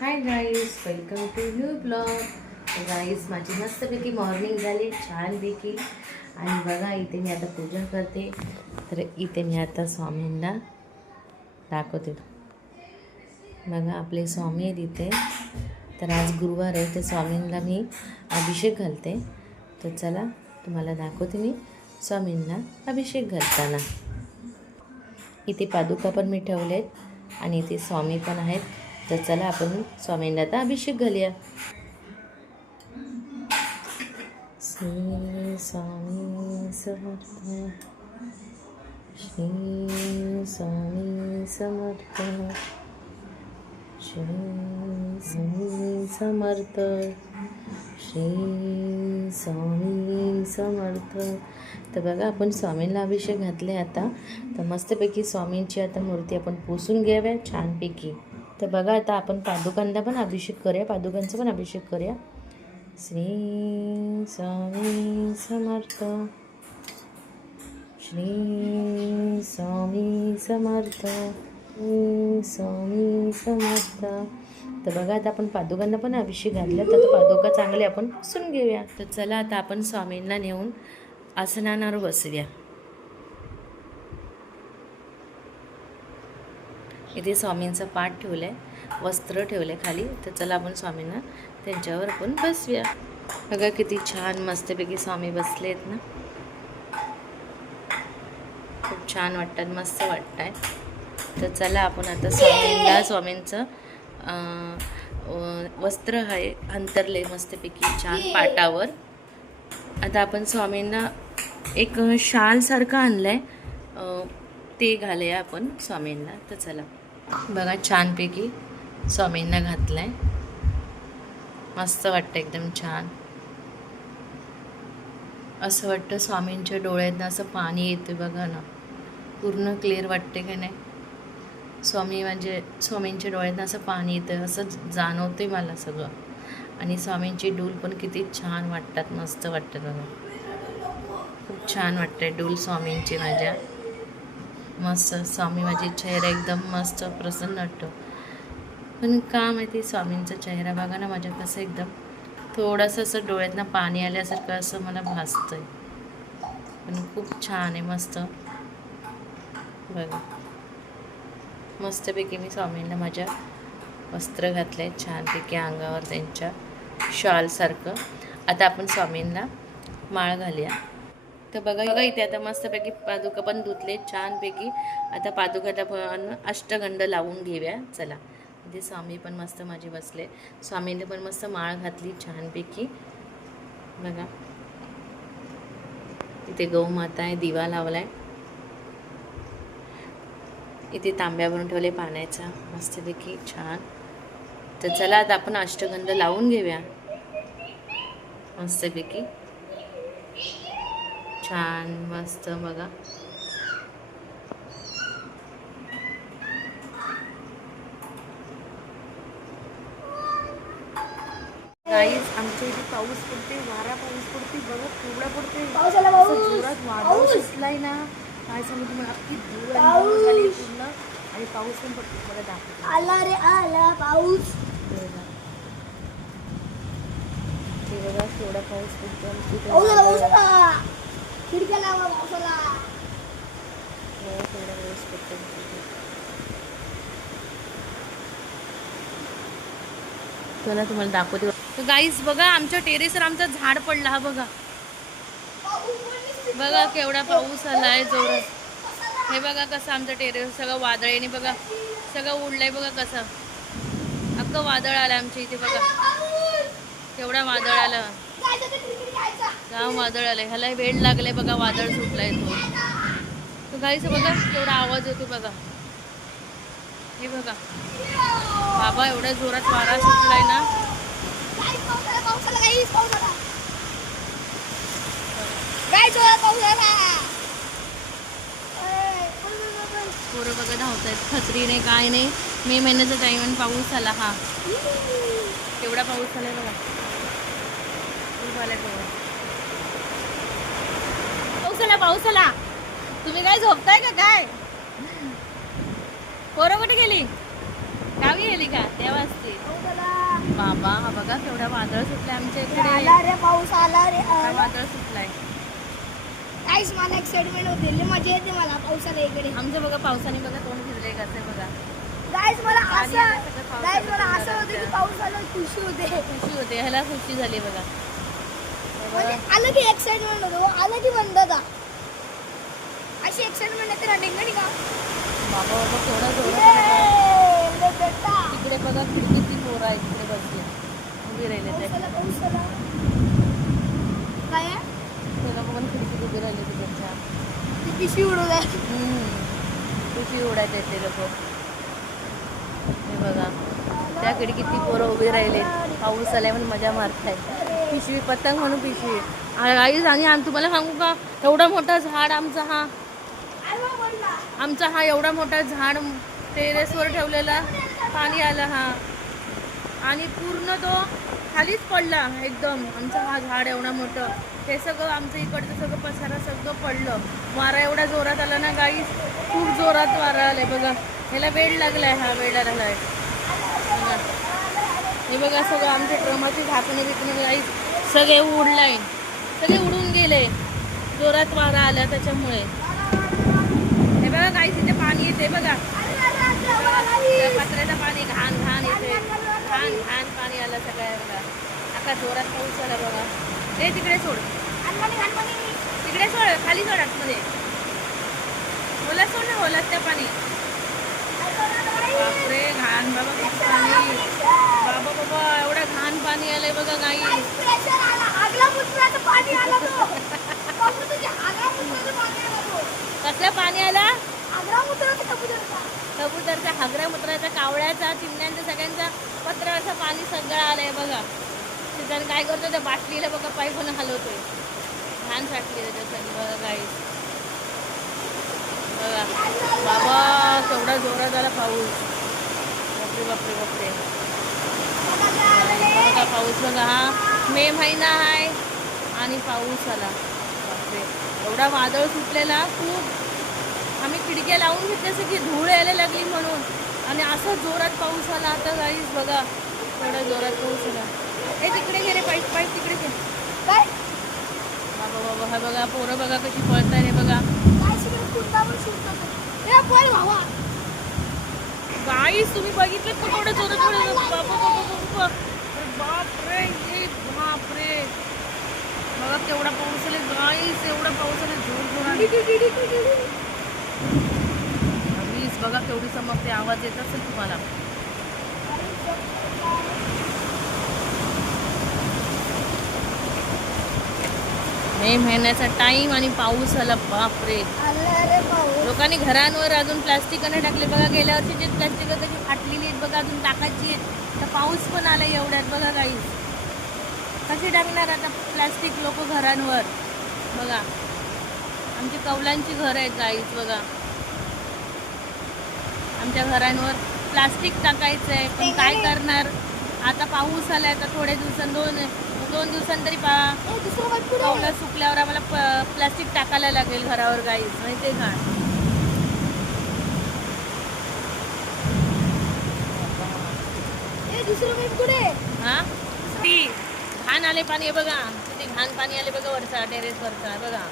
High guys, welcome to new blog. Guys, माझी मस्तपैकी morning झाली छानपैकी. आणि बघा इथे मी आता पूजा करते. तर इथे मी आता स्वामींना दाखवते. बघा आपले स्वामी आहेत इथे. तर आज गुरुवार आहे तर स्वामींना मी अभिषेक घालते. तर चला तुम्हाला दाखवते मी स्वामींना अभिषेक घालताना. इथे पादुका पण मी ठेवलेत आणि इथे स्वामी पण आहेत. तर चला आपण स्वामींना आता अभिषेक घालूया. श्री स्वामी समर्थ, श्री स्वामी समर्थ, श्री स्वामी समर्थ, श्री स्वामी समर्थ. तर बघा आपण स्वामींना अभिषेक घातले आता. तर मस्तपैकी स्वामींची आता मूर्ती आपण पुसून घ्याव्या छानपैकी. तर बघा आता आपण पादुकांना पण अभिषेक करूया, पादुकांचा पण अभिषेक करूया. श्री स्वामी समर्थ, श्री स्वामी समर्थ, श्री स्वामी समर्थ. तर बघा आता आपण पादुकांना पण अभिषेक घातला. तर पादुका चांगले आपण पुसून घेऊया. तर चला आता आपण स्वामींना नेऊन आसनावर बसूया. इथे स्वामींचा पाठ ठेवला आहे, वस्त्र ठेवले खाली. तर चला आपण स्वामींना त्यांच्यावर आपण बसूया. बघा किती छान मस्तपैकी स्वामी बसले आहेत ना. खूप छान वाटतात, मस्त वाटत आहे. तर चला आपण आता स्वामींचं वस्त्र आहे अंतरले मस्तपैकी छान पाटावर. आता आपण स्वामींना एक शालसारखं आणलं आहे, ते घालूया आपण स्वामींना. तर चला बघा छानपैकी स्वामींना घातलं आहे. मस्त वाटतं, एकदम छान. असं वाटतं स्वामींच्या डोळ्यातनं असं पाणी येतं बघा ना. पूर्ण क्लिअर वाटते की नाही. स्वामींच्या डोळ्यातनं असं पाणी येतं असं जाणवते मला सगळं. आणि स्वामींची डूल पण किती छान वाटतात, मस्त वाटतं बघा. खूप छान वाटते डूल स्वामींची माझ्या. मस्त स्वामी माझी चेहरा एकदम मस्त प्रसन्न वाटतो. पण का माहिती स्वामींचा चेहरा बघा ना माझ्या कसं एकदम थोडंसं असं डोळ्यातनं पाणी आल्यासारखं असं मला भासतंय. पण खूप छान आहे, मस्त बघा. मस्तपैकी मी स्वामींना माझ्या वस्त्र घातलं आहे छानपैकी अंगावर त्यांच्या शॉलसारखं. आता आपण स्वामींना माळ घालूया. तर बघा इथे आता मस्तपैकी पादुका पण धुतले छानपैकी. आता पादुकाला पण अष्टगंध लावून घेऊया. चला इथे स्वामी पण मस्त माझे बसले. स्वामींनी पण मस्त माळ घातली छानपैकी बघा. इथे गौमाता आहे, दिवा लावलाय. इथे तांब्यावरून ठेवले पाण्याचा मस्तपैकी छान. तर चला आता आपण अष्टगंध लावून घेऊया मस्तपैकी छान मस्त बघा. गाईज आमच्या इथे पाऊस पडते, वारा पाऊस पडते बघा, केवढा पडते. जोरात वादळ सुटलाय ना, काय सांगू तुम्हाला. अख्खी धूळ झाली पूर्ण आणि पाऊस पण पडतो. मला दाखवतो. आला रे आला पाऊस. हे बघा केवढा पाऊस पडतो. खिडक्या लावा पावसाला. केवढा पाऊस पडतो. चला तुम्हाला दाखवते. गाईस बघा आमच्या टेरेसवर आमचं झाड पडला. हा बघा, बघा केवढा पाऊस आलाय जोरात. हे बघा कसं आमचं टेरेस सगळं वादळाने बघा सगळं उडलंय. बघा कसं अख्खं वादळ आलं आमच्या इथे. बघा केवढा वादळ आलं, गाव वादळ आलंय. ह्याला वेळ लागले बघा, वादळ सुटलाय तो. तर गाईस बघा केवढा आवाज येतो बघा. हे बघा बाबा एवढ्या जोरात वारा सुटलाय ना. पोरं बघा धावतायत, छत्री नाही काय नाही. मे महिन्याचा टाइम आणि पाऊस आला. हा केवढा पाऊस आलाय बघा. खूप आलाय बघा. पाऊस आला. तुम्ही काय झोपताय का काय? पोरं कुठे गेली? गावी गेली का? तेव्हा असते बाबा हा बघा केवढा वादळ सुटलाय आमच्या इकडे. आला रे पाऊस आला रे हा वादळ सुटलाय. गाईस मला एक्साइटमेंट होते लय मजा येते मला पावसाला इकडे. आमचं बघा पावसाने बघा तोंड भिजले कसं बघा. गाईस मला पाणी असं आलं सगळं पावसाचं गाईस मला तोंडाला असं होतं की आमच्या. पाऊस आला खुशी होते. खुशी होते ह्याला खुशी झाली बघा. हे म्हणजे बघा. आलं की एक्साइटमेंट होतो आलं की म्हणतात अशी एक्साइटमेंट येते रनिंग नाही का. बाबा बाबा केवढा जोरात आला. ये, लय बेटा. तिकडे बघा खिडकीत ती पोरं आहेत तिकडे बसले उभी राहिले ते. पाऊस आला, पाऊस आला. काय आहे? त्याला बघून खिडकीत उभी राहिली तिकडच्या. ती पिशवी उडवत आहे. खुशी उडायत ते लोक. हे बघा त्या खिडकीत ती पोरं उभी राहिले पाऊस आलाय म्हणून मजा मारतायत. पिशवी पतंग म्हणून पिशवी. आई आणि तुम्हाला सांगू का एवढा मोठा झाड आमचा हा एवढा मोठा झाड टेरेसवर ठेवलेला पाणी आलं हा आणि पूर्ण तो खालीच पडला एकदम. आमचा हा झाड एवढा मोठं ते सगळं आमचं इकडचं सगळं पसारा सगळं पडलं. वारा एवढा जोरात आला ना गाईस खूप जोरात वारा आलाय बघा. ह्याला वेळ लागलाय हा वेळ लागलाय बघा. हे बघा सगळं आमच्या ड्रमाची झाकणे बिकणे गाईस सगळे उडलाय सगळे उडून गेले जोरात वारा आला त्याच्यामुळे. हे बघा गाईस इथे पाणी येते बघा. त्या पत्र्याचं पाणी घाण घाण येते घाण घाण पाणी आलं सगळ्या बघा. आता जोरात पाऊस आला बघा. हे तिकडे सोड तिकडे सोड खाली सोड आतमध्ये होला सोड ना होलात त्या पाणी. बापरे घाण बाबा किती पाणी. बाबा बाबा एवढं घाण पाणी आलंय बघा गाई. कसलं पाणी आला कबूतरचा हागरा मुत्राचा कावळ्याचा चिमण्यांचा सगळ्यांचा पत्राचं पाणी सगळं आलंय बघा. त्याच्यानं काय करतो त्या बाटलीला बघा पाईपनं हलवतोय घाण साठली त्याच्यासाठी बघा गाई बघा. बाबा केवढा जोरात आला पाऊस. बापरे बापरे बापरे बघा पाऊस बघा. हा मे महिना आहे आणि पाऊस आला बापरे. एवढा वादळ सुटलेला खूप. आम्ही खिडक्या लावून घेतल्या की धूळ यायला लागली म्हणून आणि असं जोरात पाऊस आला. आता गाईस बघा एवढा जोरात पाऊस आला. हे तिकडे गेले पाईप पाईप तिकडे घे काय बाबा बाबा. हा बघा पोरं बघा कशी पळताय रे बघा. गाईस तुम्ही बघितलं का थोडं जोरात पडलं. बाबा बाबा बाबा बापरे हे बापरे बघा केवढा पाऊस आला गाईस. एवढा पाऊस आला जोर जोरात. वीज बघा केवढी चमकते आवाज येत असेल तुम्हाला. मे महिन्याचा टाइम आणि पाऊस आला बापरे. लोकांनी घरांवर अजून प्लास्टिकने टाकले बघा. गेल्या वर्षी जे प्लास्टिक कशी फाटलेली आहेत बघा अजून टाकायची आहेत. तर पाऊस पण आला एवढ्यात बघा काही. कशी टाकणार आता प्लास्टिक लोक घरांवर बघा. आमची कौलांची घर आहेत गाईच बघा. आमच्या घरांवर प्लास्टिक टाकायचं आहे पण काय करणार आता पाऊस आलाय. तर थोड्या दिवसांनी दोन दिवसांनी तरी कौला सुकल्यावर आम्हाला प्लास्टिक टाकायला लागेल घरावर गाईच माहितीये का. हा ती घाण आले पाणी बघा. किती घाण पाणी आले बघा वरचा टेरेस वरचा बघा.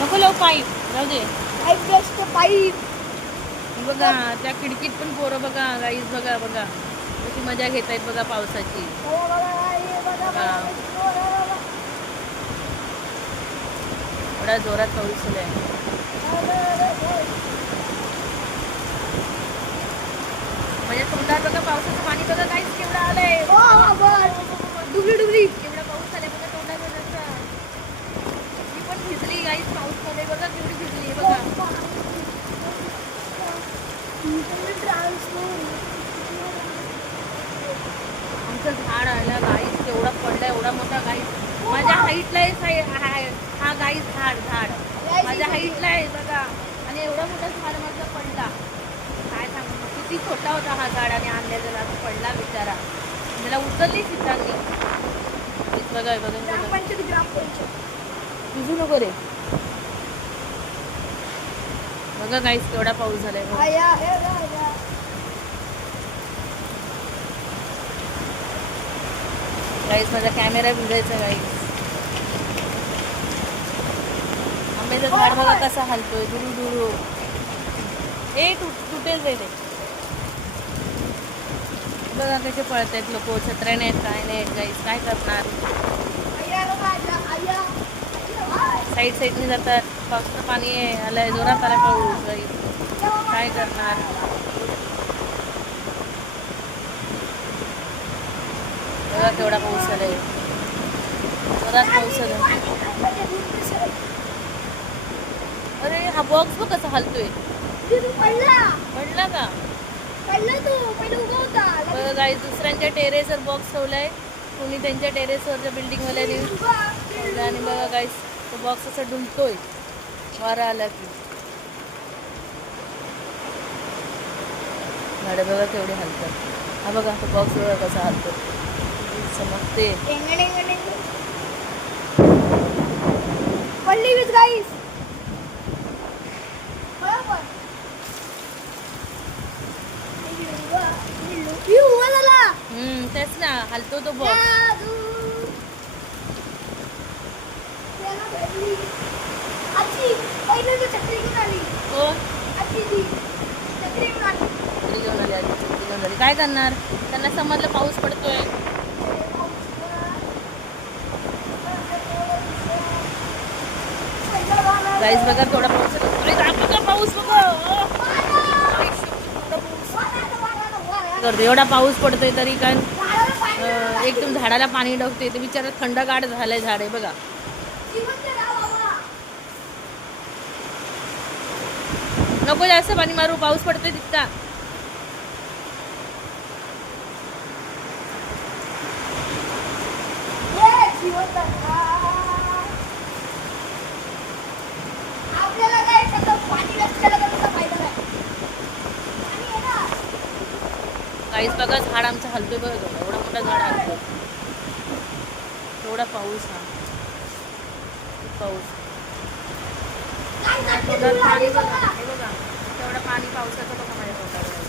नको लावू पाईप जाऊ दे. पाईप बघा त्या खिडकीत पण पोरं बघा गाईज बघा बघा कशी मजा घेत आहेत बघा पावसाची. एवढा जोरात पाऊस सुरू आहे. म्हणजे तोंडात बघा पावसाचं पाणी बघा काहीच केवढं आलंय. डुबली डुबली केवढा पाऊस आलाय बघा तोंडात. मी पण भिजली गाईच पाऊस मध्ये बघा केवढी भिजली बघा. आमचं झाड आलं गाईस केवढा पडला एवढा मोठा गाईस. माझ्या हाईटला आहे हा गाईस झाड माझ्या हाईटला आहे बघा. आणि एवढा मोठा झाड माझा पडला काय सांगू. किती छोटा होता हा झाड आणि आणलेला पडला बिचारा. त्याला उचलली चित्रांनी बघा बघा. भिजू नको रे बघा गाईस केवढा पाऊस झालाय. गाईस माझा कॅमेरा भिजायचा गाईस. आंब्याचं झाड बघा कसा हलतोय दुरू दुरू. तुटेल रे ते. बघा कसे पळत आहेत लोक. छत्र्या नाहीत काय नाहीत गाईस. काय करणार. साईड साईडने जातात. पावसाचं पाणी आलंय जोरात आलाय पाऊस गाईस. काय करणार. बघा केवढा पाऊस आलाय. जोरात पाऊस आलाय. अरे हा बॉक्स बघ कसा हलतोय. पडला का. बघा गाईस दुसऱ्यांच्या टेरेसवर बॉक्स ठेवलाय. कोणी त्यांच्या टेरेसवरच्या बिल्डिंगवाल्याने ठेवला. आणि बघा गाईस तो बॉक्स असा डुलतोय वारा आला की. झाडं बघा केवढे हलतात. हा बघा तो बॉक्स बघा कसा हलतो. चमकते. पडली विथ गाईस. तेच ना हलतो तो बॉक्स. काय करणार. त्यांना समजलं पाऊस पडतोय. गाईस बघा थोडा पाऊस. बघा पाऊस बघा. एवढा पाऊस पडतोय तरी काय एकदम झाडाला पाणी डोकते. ते बिचारा थंडगार झालंय झाड आहे बघा. नको जास्त पाणी मारू. पाऊस पडतोय तितका. काहीच बघा झाड आमचं हलतोय बघा. एवढा मोठा झाड हलतोय. एवढा पाऊस. हा पाऊस पाणी बघा. हे बघा तेवढं पाणी पावसाचं बघा माझ्या तोंडावर.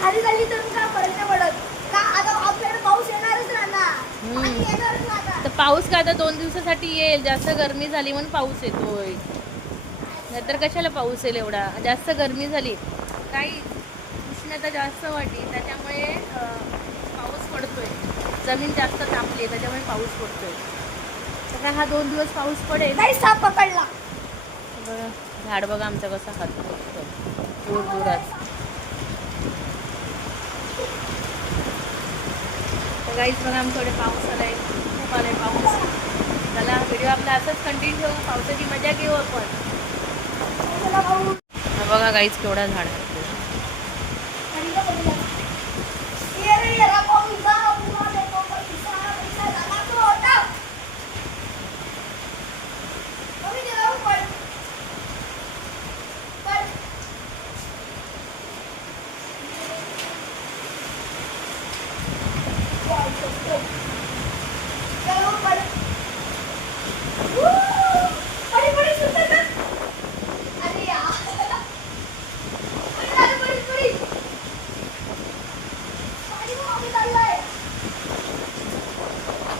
खाली झाली तर काय फरक नाही पडत का. आता आपल्याकडे पाऊस येणारच राहणार. तर पाऊस का आता 2 दिवसासाठी येईल. जास्त गरमी झाली म्हणून पाऊस येतोय. नाहीतर कशाला पाऊस येईल. एवढा जास्त गरमी झाली. काही उष्णता जास्त वाढली त्याच्यामुळे पाऊस पडतोय. जमीन जास्त तापली त्याच्यामुळे पाऊस पडतोय. तर काय हा 2 दिवस पाऊस पडेल. साप पकडला. बघा झाड बघा आमचं कसं हलतोय दूर दुरात. गाईस बघा आमच्याकडे पाऊस आलाय. खूप आलाय पाऊस. चला व्हिडिओ आपला असंच कंटिन्यू ठेवू. पावसाची मजा घेऊ आपण. बघा गाईस केवढा झाड आहे.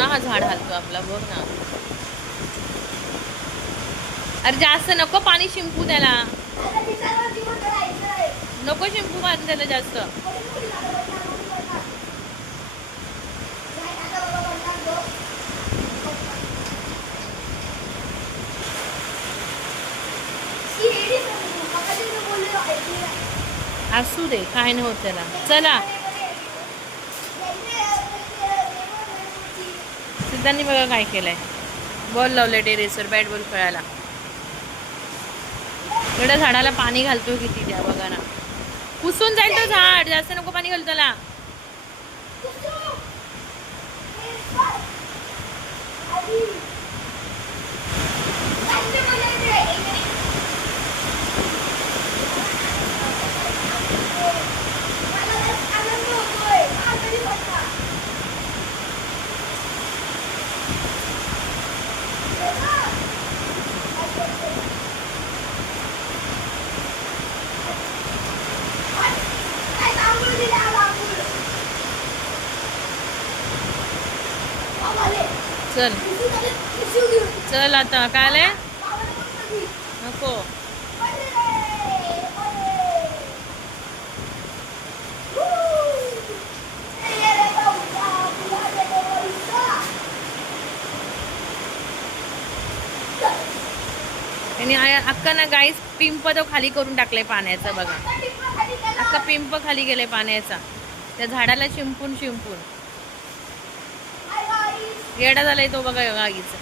हा झाड हलतो आपला बघ ना. अरे जास्त नको पाणी शिंपू त्याला. नको शिंपू पाणी त्याला जास्त. असू दे काय नाही होत त्याला. चला सिद्धांनी बघा काय केलंय. बॉल लावले टेरेसवर बॅट बॉल खेळायला. एवढ्या झाडाला पाणी घालतो किती द्या बघा ना. पुसून जाईल तो झाड. जास्त नको पाणी घाल त्याला. बाबा आले. चल पिशवी झाली, पिशवी घेऊन. चल आता काय आलंय बाबाला पण कधी. नको पडले, पडले. ये रे बाबा, तुला देतो पैसा. आणि अक्का ना गाईस पिंप तो खाली करून टाकलाय पाण्याचा बघा. आता टिपा खाली केला. अक्का पिंप खाली गेलाय पाण्याचा त्या झाडाला शिंपून शिंपून हाय गाईस. येडा झालाय तो बघा गाईचा.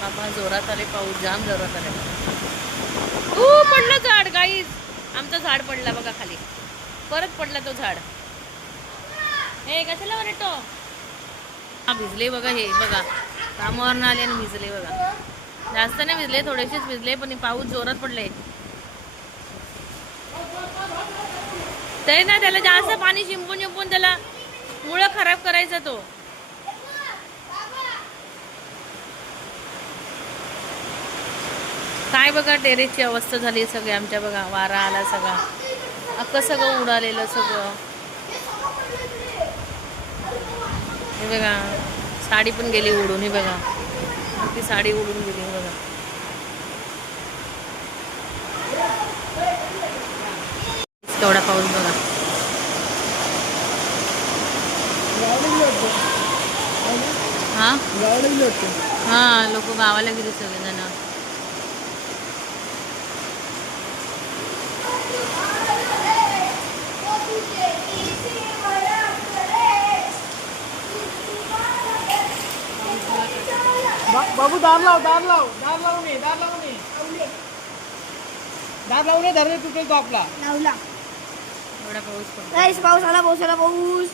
बाबा जोरात आले पाऊस जाम जोरात आले. पडलं झाड गाईस आमचं झाड पडला बघा खाली परत पडला तो झाड. हे कशाला वरटो हा भिजले बघा हे बघा कामावरून आले आणि भिजले बघा. जास्त नाही भिजले थोडेसेच भिजले पण पाऊस जोरात पडले तरी ना त्याला जास्त पाणी शिंपून शिंपून त्याला मुळं खराब करायचा तो. काय बघा टेरेसची अवस्था झाली सगळी आमच्या बघा. वारा आला सगळा अख्खं सगळं उडालेलं सगळं. हे बघा साडी पण गेली उडून. हे बघा ती साडी उडून गेली हे बघा. तेवढा पाऊस बघा. हा हा लोक गावाला गेले सगळेजण. बाबू दार लाव दार लाव दार लावून ये दार लावून ये दार लावून ये धरणे तुटेल तो आपला. लावला. एवढा पाऊस पडतो. गाईस पाऊस आला, पाऊस आला, पाऊस.